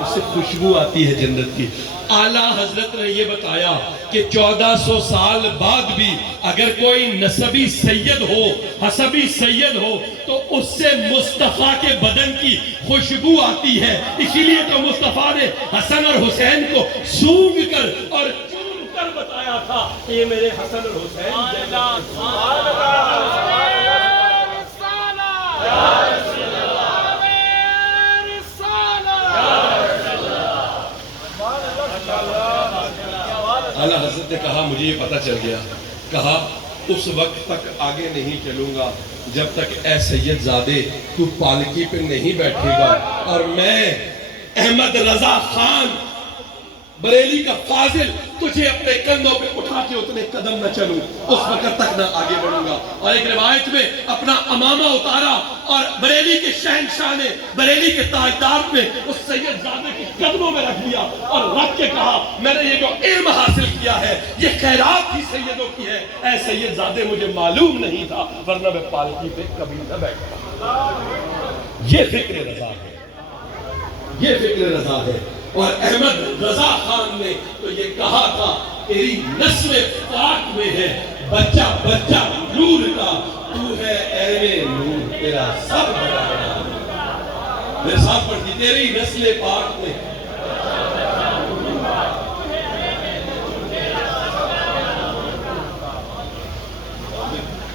اس سے خوشبو آتی ہے جنت کی۔ اعلیٰ حضرت نے یہ بتایا کہ 1400 سال بعد بھی اگر کوئی نسبی سید ہو، حسبی سید ہو، تو اس سے مصطفیٰ کے بدن کی خوشبو آتی ہے۔ اسی لیے تو مصطفیٰ نے حسن اور حسین کو سونگھ کر اور چوم کر بتایا تھا کہ یہ میرے حسن اور حسین اعلیٰ حضرت نے کہا مجھے یہ پتہ چل گیا، کہا اس وقت تک آگے نہیں چلوں گا جب تک اے سید زادے تو پالکی پہ نہیں بیٹھے گا، اور میں احمد رضا خان بریلی کا فاضل تجھے اپنے کندھوں پہ اٹھا کے اتنے قدم نہ چلوں، اس وقت تک نہ آگے بڑھوں گا۔ اور ایک روایت میں اپنا امامہ اتارا اور بریلی کے شہنشاہ نے، بریلی کے تاجدار نے اس سید زادے کے قدموں میں رکھ دیا اور رکھ کے کہا میں نے یہ جو علم حاصل کیا ہے یہ خیرات ہی سیدوں کی ہے، اے سید زادے مجھے معلوم نہیں تھا ورنہ میں پالکی پہ کبھی نہ بیٹھتا۔ یہ فکر رضا ہے، یہ فکر رضا ہے۔ اور احمد رضا خان نے تو یہ کہا تھا تیری نسل پاک میں ہے بچہ بچہ نور کا، تو ہے عین نور تیرا سب بڑا ہے۔ میرے ساتھ پڑھتی تیری نسل پاک میں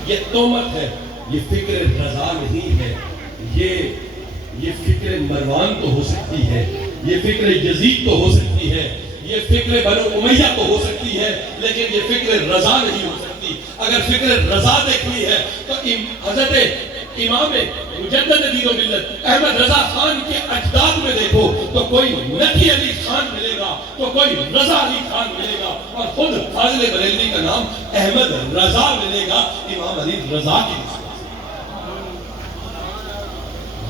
یہ تہمت ہے، یہ فکر رضا نہیں ہے، یہ فکر مروان تو ہو سکتی ہے، یہ فکر یزید تو ہو سکتی ہے، یہ فکر بنو امیہ تو ہو سکتی ہے، لیکن یہ فکر رضا نہیں ہو سکتی۔ اگر فکر رضا دیکھنی ہے تو حضرت امام مجدد دین و ملت احمد رضا خان کے اجداد میں دیکھو تو کوئی نقی علی خان ملے گا، تو کوئی رضا علی خان ملے گا، اور خود فاضل بریلوی کا نام احمد رضا ملے گا امام علی رضا کی نسبت۔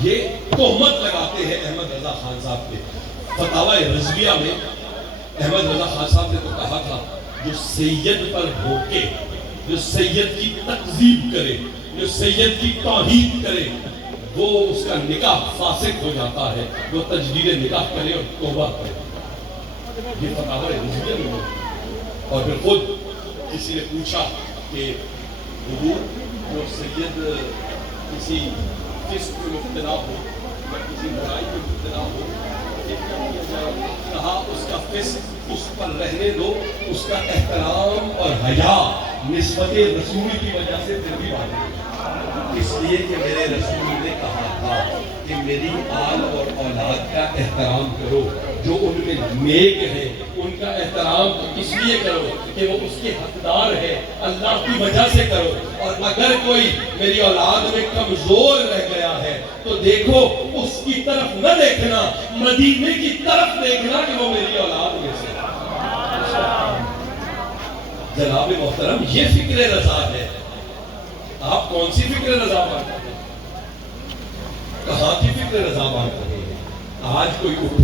یہ تہمت لگاتے ہیں احمد رضا خان صاحب کے۔ فتاوی رضویہ میں احمد رضا خان صاحب نے تو کہا تھا جو سید پر بھوکے، جو سید کی تکذیب کرے، جو سید کی توہین کرے، وہ اس کا نکاح فاسق ہو جاتا ہے، وہ تجدید نکاح کرے اور توبہ کرے۔ یہ فتاوی رضویہ میں ہے۔ اور پھر خود کسی نے پوچھا کہ حضور جو سید کسی فسق میں مبتلا ہو یا کسی برائی میں مبتلا ہو کہا اس کا فسق اس پر رہنے دو، اس کا احترام اور حیا نسبت رسول کی وجہ سے پھر بھی بات، اس لیے کہ میرے رسول نے کہا تھا کہ میری آل اور اولاد کا احترام کرو، جو ان میں نیک ہیں ان کا احترام اس لیے کرو کہ وہ اس کے حقدار ہے، اللہ کی وجہ سے کرو۔ اور اگر کوئی میری اولاد میں کمزور رہ گیا ہے تو دیکھو اس کی طرف نہ دیکھنا، مدینے کی طرف دیکھنا کہ وہ میری اولاد میں سے۔ جناب محترم یہ فکر رضا ہے۔ آپ کون سی فکر رضا مانتے ہیں؟ کہاں کی فکر رضا مانتے ہیں؟ آج کوئی اٹھ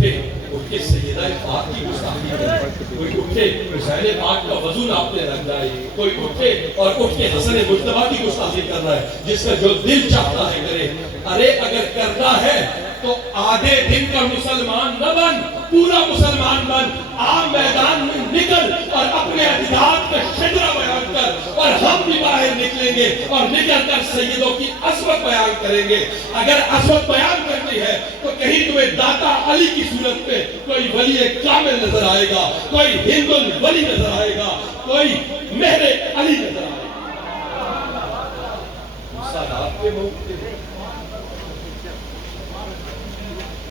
کے سیدہ پاک کی گستاخی کرے، کوئی اٹھے حسین پاک کا وضو ناپنے لگ جائے، کوئی اٹھے اور اٹھ کے حسن مجتبیٰ کی گستاخی کر رہا ہے، جس کا جو دل چاہتا ہے کرے۔ ارے اگر کرنا ہے تو آدھے دن کا مسلمان نہ بن، پورا مسلمان بن، عام میدان میں نکل اور اپنے اجداد کا شجرہ بیان کر، اور ہم بھی باہر نکلیں گے اور نکل کر سیدوں کی عظمت بیان کریں گے۔ اگر عظمت بیان کرنی ہے تو کہیں تمہیں داتا علی کی صورت پہ کوئی ولی کامل نظر آئے گا، کوئی ہند الولی نظر آئے گا، کوئی مہر علی نظر آئے گا۔ سادات کے موقع